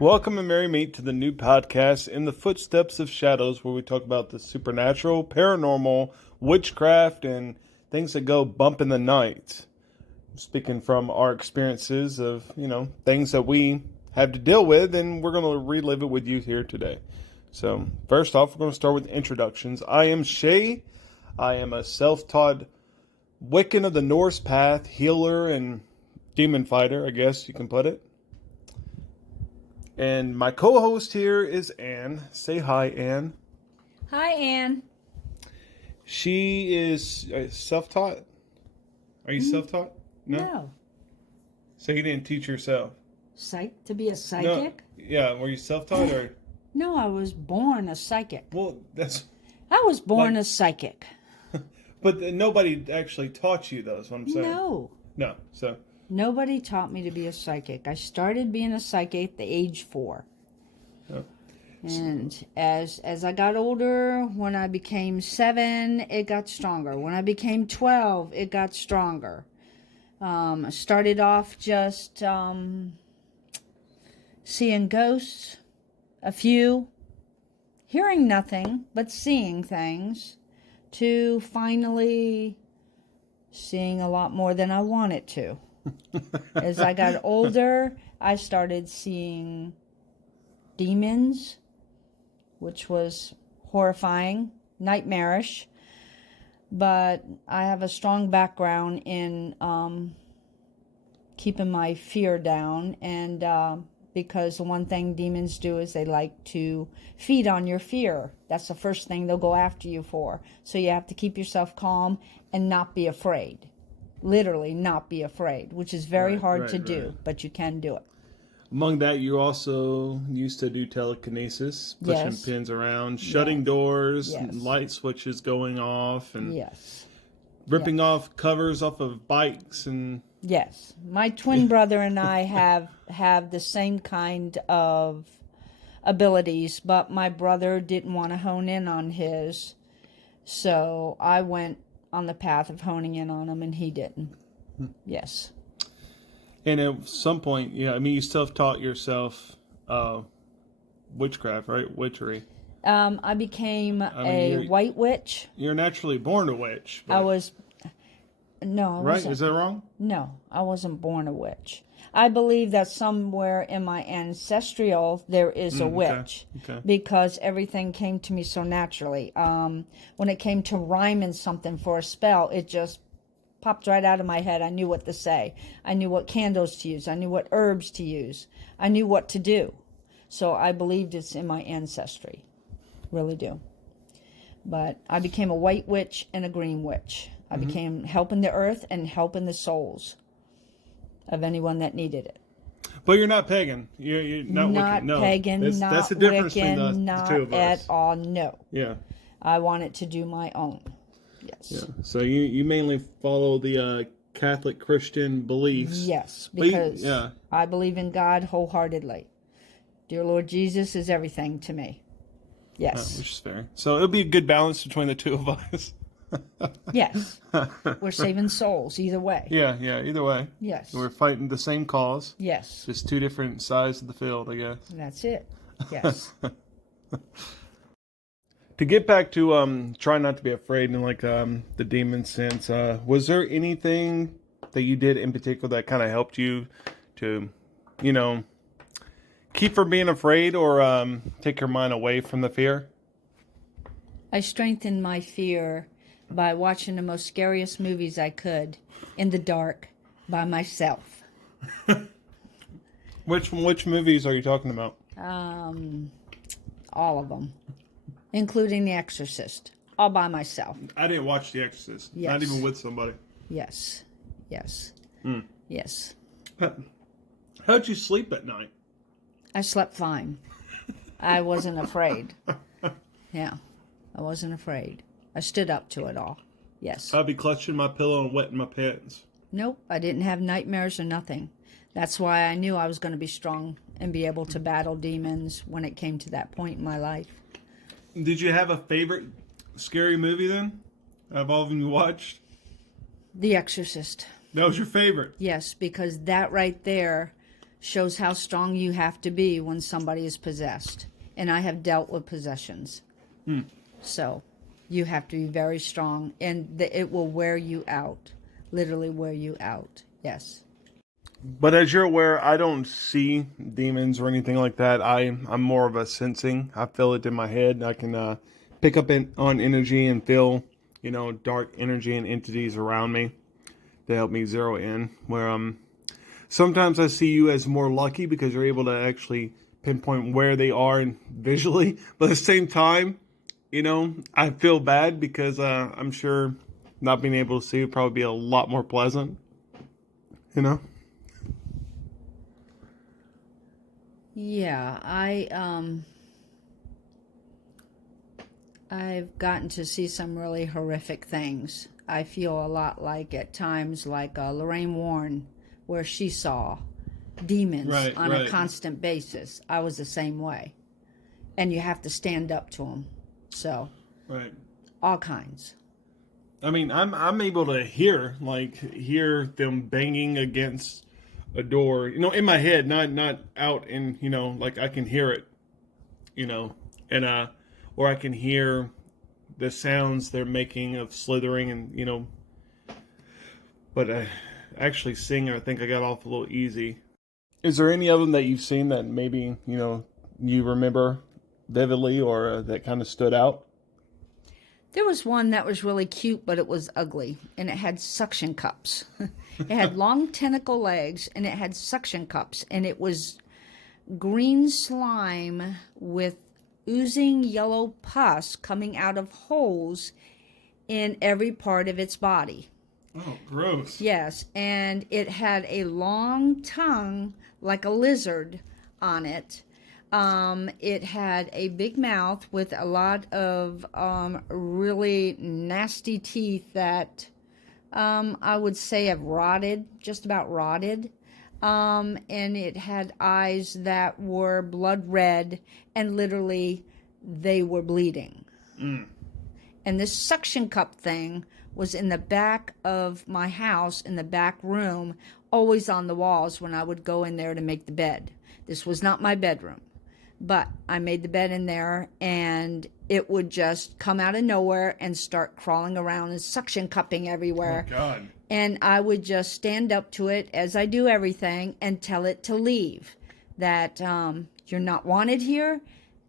Welcome and merry meet to the new podcast, In the Footsteps of Shadows, where we talk about the supernatural, paranormal, witchcraft, and things that go bump in the night. Speaking from our experiences of, things that we have to deal with, and we're going to relive it with you here today. So, first off, we're going to start with introductions. I am Shay. I am a self-taught Wiccan of the Norse path, healer, and demon fighter, I guess you can put it. And my co-host here is Anne. Say hi, Anne. Hi, Anne. She is self-taught. Are you self-taught? No. So you didn't teach yourself? To be a psychic? No. Yeah, were you self-taught or? No, I was born a psychic. Well, that's... I was born a psychic. But nobody actually taught you, though, is what I'm saying. No, so... Nobody taught me to be a psychic. I started being a psychic at the age 4. Oh. And as I got older, when I became 7, it got stronger. When I became 12, it got stronger. I started off just seeing ghosts, a few, hearing nothing, but seeing things, to finally seeing a lot more than I wanted to. As I got older, I started seeing demons, which was horrifying, nightmarish. But I have a strong background in keeping my fear down. And because the one thing demons do is they like to feed on your fear. That's the first thing they'll go after you for. So you have to keep yourself calm and not be afraid. Literally not be afraid, which is very hard to do, but you can do it. Among that, you also used to do telekinesis, pushing pins around, shutting doors, light switches going off, and ripping off covers off of bikes. And yes, my twin brother and I have the same kind of abilities, but my brother didn't want to hone in on his, so I went on the path of honing in on him, and he didn't. Yes. And at some point, you still have taught yourself witchcraft, right? Witchery. I became a white witch. You're naturally born a witch. I was... No, I right? wasn't. Is that wrong? No, I wasn't born a witch. I believe that somewhere in my ancestral there is a witch, because everything came to me so naturally. When it came to rhyming something for a spell, it just popped right out of my head. I knew what to say. I knew what candles to use. I knew what herbs to use. I knew what to do. So I believed it's in my ancestry. Really do. But I became a white witch and a green witch. I became helping the earth and helping the souls of anyone that needed it. But you're not pagan. You're not Wiccan. No. Pagan, that's the difference Wiccan, between the two of us. At all, no. Yeah. I wanted to do my own. Yes. Yeah. So you mainly follow the Catholic Christian beliefs. Yes, because I believe in God wholeheartedly. Dear Lord Jesus is everything to me. Yes. Which is fair. So it'll be a good balance between the two of us. Yes. We're saving souls either way. Yeah, either way. Yes. We're fighting the same cause. Yes. Just two different sides of the field, I guess. That's it. Yes. To get back to trying not to be afraid in the demon sense, was there anything that you did in particular that kind of helped you to, keep from being afraid or take your mind away from the fear? I strengthened my fear by watching the most scariest movies I could in the dark by myself. Which movies are you talking about? All of them, including The Exorcist, all by myself. I didn't watch The Exorcist. Yes. Not even with somebody. Yes. Yes. How'd you sleep at night? I slept fine. I wasn't afraid. Yeah, I wasn't afraid. I stood up to it all. Yes. I'd be clutching my pillow and wetting my pants. Nope, I didn't have nightmares or nothing. That's why I knew I was going to be strong and be able to battle demons when it came to that point in my life. Did you have a favorite scary movie then? Out of all of them you watched? The Exorcist. That was your favorite? Yes, because that right there shows how strong you have to be when somebody is possessed. And I have dealt with possessions. So you have to be very strong, and it will wear you out, literally wear you out. Yes. But as you're aware, I don't see demons or anything like that. I'm more of a sensing. I feel it in my head. I can pick up on energy and feel, dark energy and entities around me. They help me zero in. Where sometimes I see you as more lucky because you're able to actually pinpoint where they are and visually. But at the same time, I feel bad because I'm sure not being able to see would probably be a lot more pleasant. Yeah, I've gotten to see some really horrific things. I feel a lot like at times like Lorraine Warren, where she saw demons on a constant basis. I was the same way, and you have to stand up to them. So, all kinds. I mean, I'm able to hear them banging against a door, in my head, not out in, like I can hear it, and or I can hear the sounds they're making of slithering and but actually seeing it, I think I got off a little easy. Is there any of them that you've seen that maybe, you remember vividly or that kind of stood out? There was one that was really cute, but it was ugly, and it had suction cups. It had long tentacle legs, and it had suction cups, and it was green slime with oozing yellow pus coming out of holes in every part of its body. Oh, gross. Yes, and it had a long tongue like a lizard on it. It had a big mouth with a lot of really nasty teeth that I would say have rotted, just about rotted. And it had eyes that were blood red, and literally they were bleeding. And this suction cup thing was in the back of my house, in the back room, always on the walls when I would go in there to make the bed. This was not my bedroom, but I made the bed in there, and it would just come out of nowhere and start crawling around and suction cupping everywhere. Oh, God. And I would just stand up to it, as I do everything, and tell it to leave. That you're not wanted here.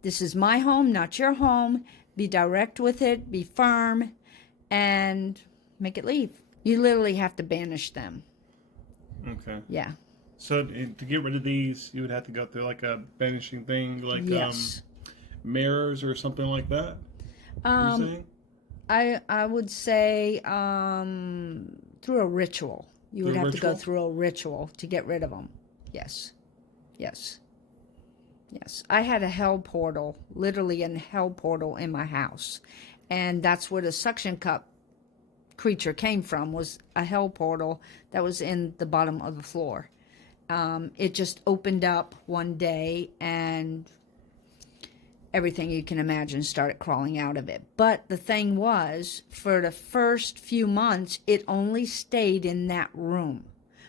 This is my home, not your home. Be direct with it, be firm, and make it leave. You literally have to banish them. Okay. Yeah. So to get rid of these, you would have to go through like a banishing thing, like yes. Mirrors or something like that. You're saying? I would say through a ritual. You would have to go through a ritual to get rid of them. Yes. Yes. Yes. I had a hell portal, literally a hell portal in my house. And that's where the suction cup creature came from, was a hell portal that was in the bottom of the floor. It just opened up one day, and everything you can imagine started crawling out of it. But the thing was, for the first few months, it only stayed in that room.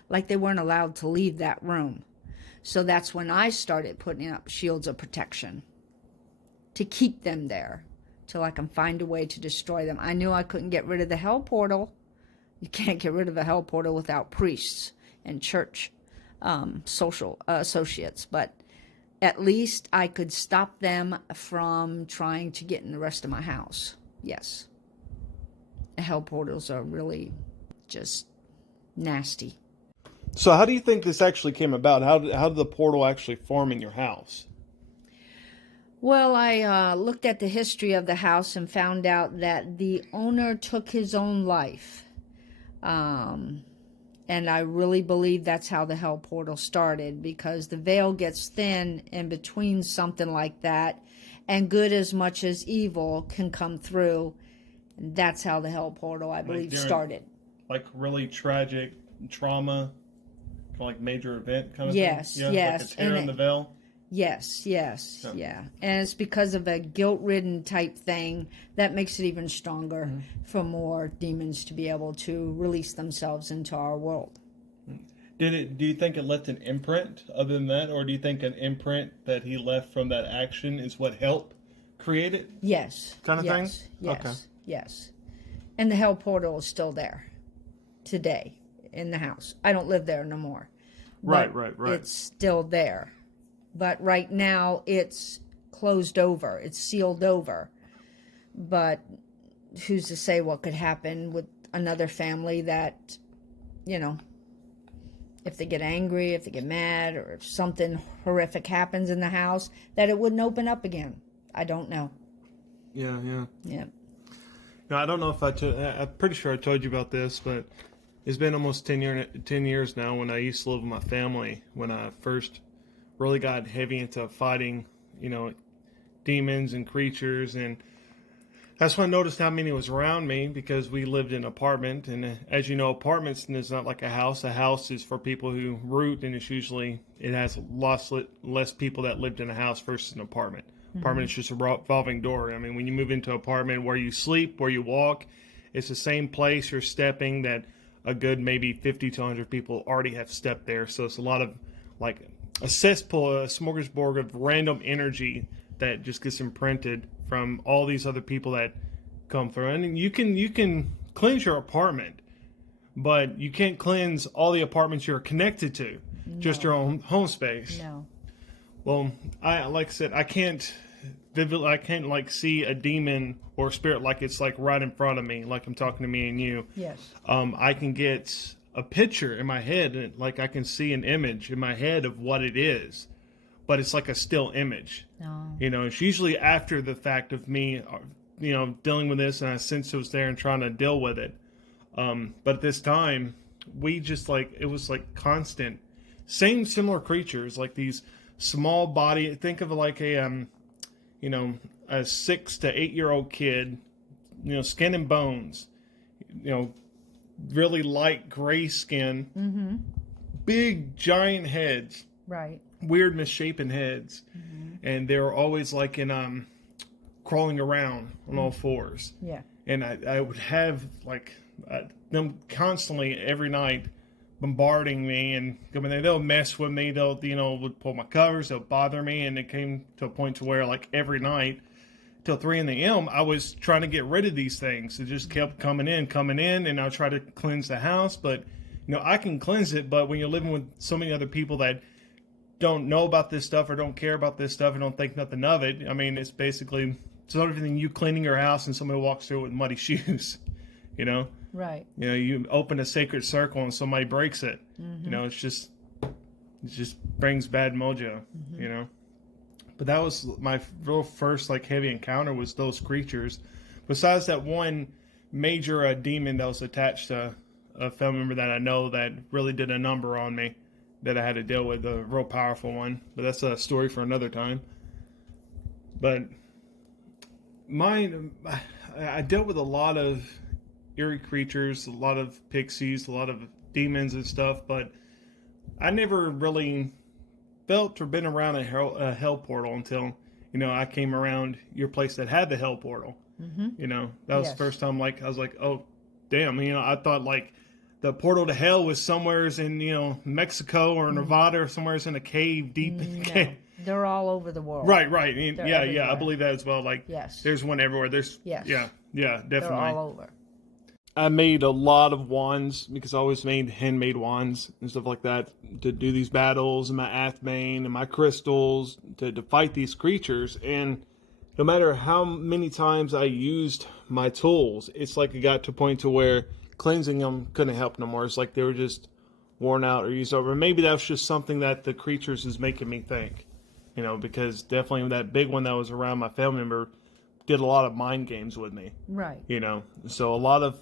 Like they weren't allowed to leave that room. So that's when I started putting up shields of protection to keep them there till I can find a way to destroy them. I knew I couldn't get rid of the hell portal. You can't get rid of a hell portal without priests and church social associates, but at least I could stop them from trying to get in the rest of my house. Yes. Hell portals are really just nasty. So how do you think this actually came about? How did the portal actually form in your house? Well, I looked at the history of the house and found out that the owner took his own life. And I really believe that's how the hell portal started, because the veil gets thin in between something like that, and good as much as evil can come through. And that's how the hell portal, I believe, started. Like really tragic trauma, kind of like major event kind of yes, thing? Yes. Like a tear in the veil? Yes. Yeah. And it's because of a guilt-ridden type thing that makes it even stronger for more demons to be able to release themselves into our world. Did it? Do you think it left an imprint other than that, or do you think an imprint that he left from that action is what helped create it? Yes. Kind of yes, thing. Yes. Okay. Yes. And the hell portal is still there today in the house. I don't live there no more. Right. It's still there. But right now it's closed over. It's sealed over. But who's to say what could happen with another family that, you know, if they get angry, if they get mad, or if something horrific happens in the house, that it wouldn't open up again. I don't know. Yeah. Yeah. Now, I don't know if I'm pretty sure I told you about this, but it's been almost 10 years now when I used to live with my family, when I first really got heavy into fighting, demons and creatures. And that's when I noticed how many was around me, because we lived in an apartment. And as you know, apartments is not like a house. A house is for people who root, and it has less people that lived in a house versus an apartment. Apartment is just a revolving door. I mean, when you move into an apartment, where you sleep, where you walk, it's the same place you're stepping that a good maybe 50 to 100 people already have stepped there. So it's a lot of like a cesspool, a smorgasbord of random energy that just gets imprinted from all these other people that come through. And you can cleanse your apartment, but you can't cleanse all the apartments you're connected to, just your own home space. No. Well, like I said, I can't like see a demon or a spirit like it's like right in front of me, like I'm talking to me and you. Yes. I can get a picture in my head, and like I can see an image in my head of what it is, but it's like a still image. No. It's usually after the fact of me, dealing with this, and I sensed it was there and trying to deal with it. But at this time, we just it was like constant, similar creatures, like these small body. Think of it like a 6 to 8 year old kid, skin and bones, really light gray skin, big giant heads, right, weird misshapen heads, and they were always like in crawling around on all fours. Yeah. And I would have them constantly every night bombarding me and coming there. They'll mess with me. They'll would pull my covers. They'll bother me, and it came to a point to where like every night till 3 a.m. I was trying to get rid of these things. It just kept coming in, and I'll try to cleanse the house. But I can cleanse it, but when you're living with so many other people that don't know about this stuff or don't care about this stuff and don't think nothing of it, I mean, it's basically everything you cleaning your house and somebody walks through with muddy shoes, Right. You open a sacred circle and somebody breaks it. It just brings bad mojo, But that was my real first heavy encounter, was those creatures. Besides that one major demon that was attached to a family member that I know that really did a number on me, that I had to deal with, a real powerful one. But that's a story for another time. But I dealt with a lot of eerie creatures, a lot of pixies, a lot of demons and stuff, but I never really felt or been around a hell portal until, I came around your place that had the hell portal. That was the first time, I was like, oh, damn, I thought the portal to hell was somewhere in, Mexico or Nevada or somewhere in a cave deep. No, they're all over the world. Right. Yeah, I believe that as well. Yes. There's one everywhere. Yeah, definitely. They're all over. I made a lot of wands, because I always made handmade wands and stuff like that to do these battles, and my athbane and my crystals to fight these creatures. And no matter how many times I used my tools, it's like it got to a point to where cleansing them couldn't help no more. It's like they were just worn out or used over. Maybe that was just something that the creatures is making me think, because definitely that big one that was around my family member did a lot of mind games with me. Right. So a lot of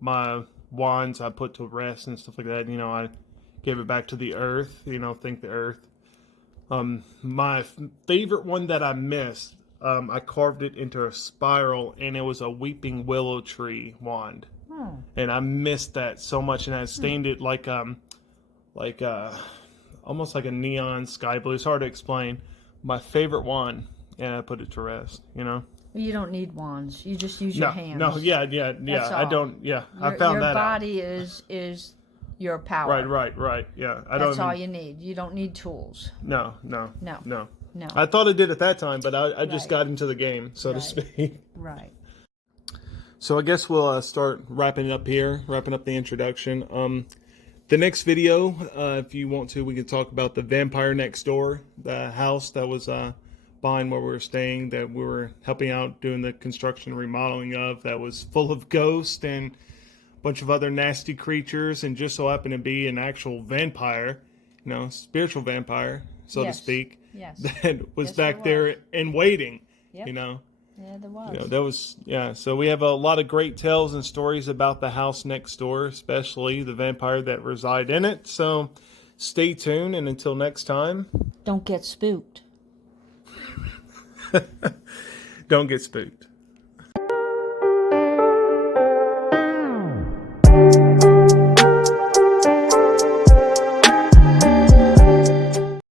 my wands I put to rest and stuff like that. I gave it back to the earth, thank the earth. My favorite one that I missed, I carved it into a spiral, and it was a weeping willow tree wand. And I missed that so much, and I stained it almost like a neon sky blue. It's hard to explain. My favorite one. And I put it to rest, You don't need wands. You just use your hands. No, yeah. I don't. Yeah, I found that your body out. is your power. Right. Yeah, That's all you need. You don't need tools. No. No. I thought I did at that time, but I just got into the game, so to speak. Right. So I guess we'll start wrapping up here, wrapping up the introduction. The next video, if you want to, we can talk about the vampire next door, the house that was behind where we were staying, that we were helping out doing the construction and remodeling of, that was full of ghosts and a bunch of other nasty creatures, and just so happened to be an actual vampire, spiritual vampire, so to speak, that was back there and waiting, Yeah, there was. That was, so we have a lot of great tales and stories about the house next door, especially the vampire that reside in it. So stay tuned, and until next time, don't get spooked. Don't get spooked.